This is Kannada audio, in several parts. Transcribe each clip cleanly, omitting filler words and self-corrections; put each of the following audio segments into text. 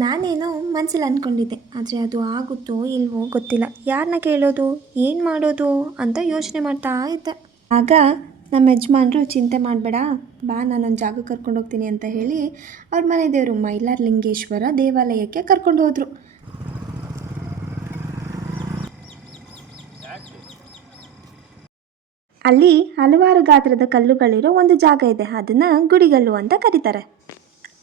ನಾನೇನೋ ಮನಸ್ಸಲ್ಲಿ ಅಂದ್ಕೊಂಡಿದ್ದೆ, ಆದರೆ ಅದು ಆಗುತ್ತೋ ಇಲ್ವೋ ಗೊತ್ತಿಲ್ಲ. ಯಾರನ್ನ ಕೇಳೋದು, ಏನು ಮಾಡೋದು ಅಂತ ಯೋಚನೆ ಮಾಡ್ತಾ ಇದ್ದೆ. ಆಗ ನಮ್ಮ ಯಜಮಾನ್ರು ಚಿಂತೆ ಮಾಡಬೇಡ, ಬಾ ನಾನೊಂದು ಜಾಗಕ್ಕೆ ಕರ್ಕೊಂಡು ಹೋಗ್ತೀನಿ ಅಂತ ಹೇಳಿ ಅವ್ರ ಮನೆ ದೇವರು ಮೈಲಾರಲಿಂಗೇಶ್ವರ ದೇವಾಲಯಕ್ಕೆ ಕರ್ಕೊಂಡು ಹೋದರು. ಅಲ್ಲಿ ಹಲವಾರು ಗಾತ್ರದ ಕಲ್ಲುಗಳಿರೋ ಒಂದು ಜಾಗ ಇದೆ. ಅದನ್ನು ಗುಡಿಗಲ್ಲು ಅಂತ ಕರೀತಾರೆ.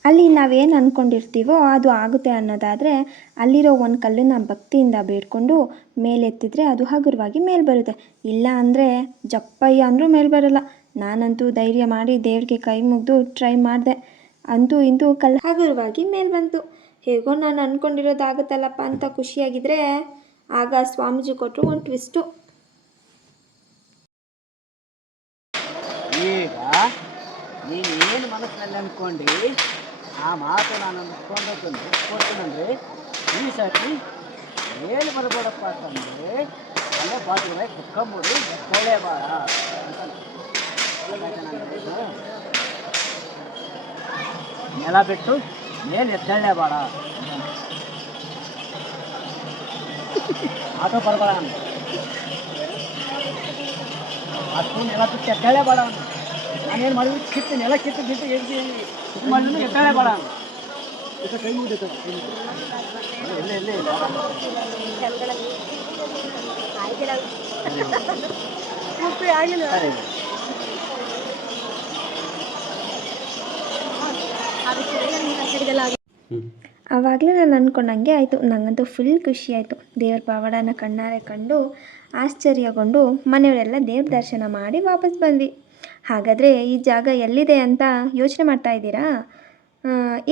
ಅಲ್ಲಿ ನಾವೇನು ಅಂದ್ಕೊಂಡಿರ್ತೀವೋ ಅದು ಆಗುತ್ತೆ ಅನ್ನೋದಾದರೆ, ಅಲ್ಲಿರೋ ಒಂದು ಕಲ್ಲನ್ನು ಭಕ್ತಿಯಿಂದ ಬೇಡ್ಕೊಂಡು ಮೇಲೆತ್ತಿದ್ರೆ ಅದು ಹಗುರವಾಗಿ ಮೇಲೆ ಬರುತ್ತೆ. ಇಲ್ಲ ಅಂದರೆ ಜಪ್ಪಯ್ಯ ಅಂದರೂ ಮೇಲೆ ಬರೋಲ್ಲ. ನಾನಂತೂ ಧೈರ್ಯ ಮಾಡಿ ದೇವ್ರಿಗೆ ಕೈ ಮುಗಿದು ಟ್ರೈ ಮಾಡಿದೆ. ಅಂತೂ ಇಂತೂ ಕಲ್ಲು ಹಗುರವಾಗಿ ಮೇಲೆ ಬಂತು. ಹೇಗೋ ನಾನು ಅಂದ್ಕೊಂಡಿರೋದಾಗುತ್ತಲ್ಲಪ್ಪ ಅಂತ ಖುಷಿಯಾಗಿದ್ದರೆ, ಆಗ ಸ್ವಾಮೀಜಿ ಕೊಟ್ಟರು ಒಂದು ಟ್ವಿಸ್ಟು. ಈಗ ನೀನೇನು ಮನಸ್ಸಿನಲ್ಲಿ ಅಂದ್ಕೊಂಡು ಆ ಮಾತು ನಾನು ಅಂದ್ಕೊಂಡದ್ದನ್ನು ಕೊಡ್ತೀನಂದರೆ, ಈ ಸರ್ತಿ ಏನು ಬರಬೇಡಪ್ಪ ಅಂತಂದರೆ ಅಲ್ಲೇ ಬಾತ್ರೂಮ್ ಕುತ್ಕೊಂಬಿಡಿ, ಎದ್ದೇಳೇ ಬಾರ ನೆಲ ಬಿಟ್ಟು ಮೇಲೆ ಎದ್ದೇಳೇ ಬಾರ ಆಟೋ ಬರಬೇಡ ಅಂತ ಅಷ್ಟು ನೆಲ ಬಿಟ್ಟು ಎದ್ದೇಳೇ ಬೇಡ. ನಾನೇನು ಮಾಡಿದ್ರು ಕಿತ್ತು ನೆಲ ಕಿತ್ತು ಎದ್ದು ಮಾಡಿದ್ರು ಎದ್ದೇಳೇ ಬೇಡ. ಈಗ ಕೈ ಮುಗಿದ ಎಲ್ಲೇ ಎಲ್ಲೇ ಆವಾಗಲೇ ನಾನು ಅಂದ್ಕೊಂಡಂಗೆ ಆಯಿತು. ನನಗಂತೂ ಫುಲ್ ಖುಷಿ ಆಯಿತು. ದೇವ್ರ ಪವಾಡನ ಕಣ್ಣಾರೆ ಕಂಡು ಆಶ್ಚರ್ಯಗೊಂಡು ಮನೆಯವರೆಲ್ಲ ದೇವ್ರ ದರ್ಶನ ಮಾಡಿ ವಾಪಸ್ ಬಂದ್ವಿ. ಹಾಗಾದರೆ ಈ ಜಾಗ ಎಲ್ಲಿದೆ ಅಂತ ಯೋಚನೆ ಮಾಡ್ತಾ ಇದ್ದೀರಾ?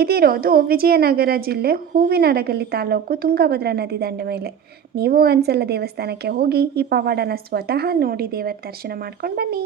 ಇದಿರೋದು ವಿಜಯನಗರ ಜಿಲ್ಲೆ ಹೂವಿನಡಗಲಿ ತಾಲೂಕು, ತುಂಗಭದ್ರಾ ನದಿ ದಂಡೆ ಮೇಲೆ. ನೀವು ಒಂದ್ಸಲ ದೇವಸ್ಥಾನಕ್ಕೆ ಹೋಗಿ ಈ ಪವಾಡನ ಸ್ವತಃ ನೋಡಿ ದೇವರ ದರ್ಶನ ಮಾಡ್ಕೊಂಡು ಬನ್ನಿ.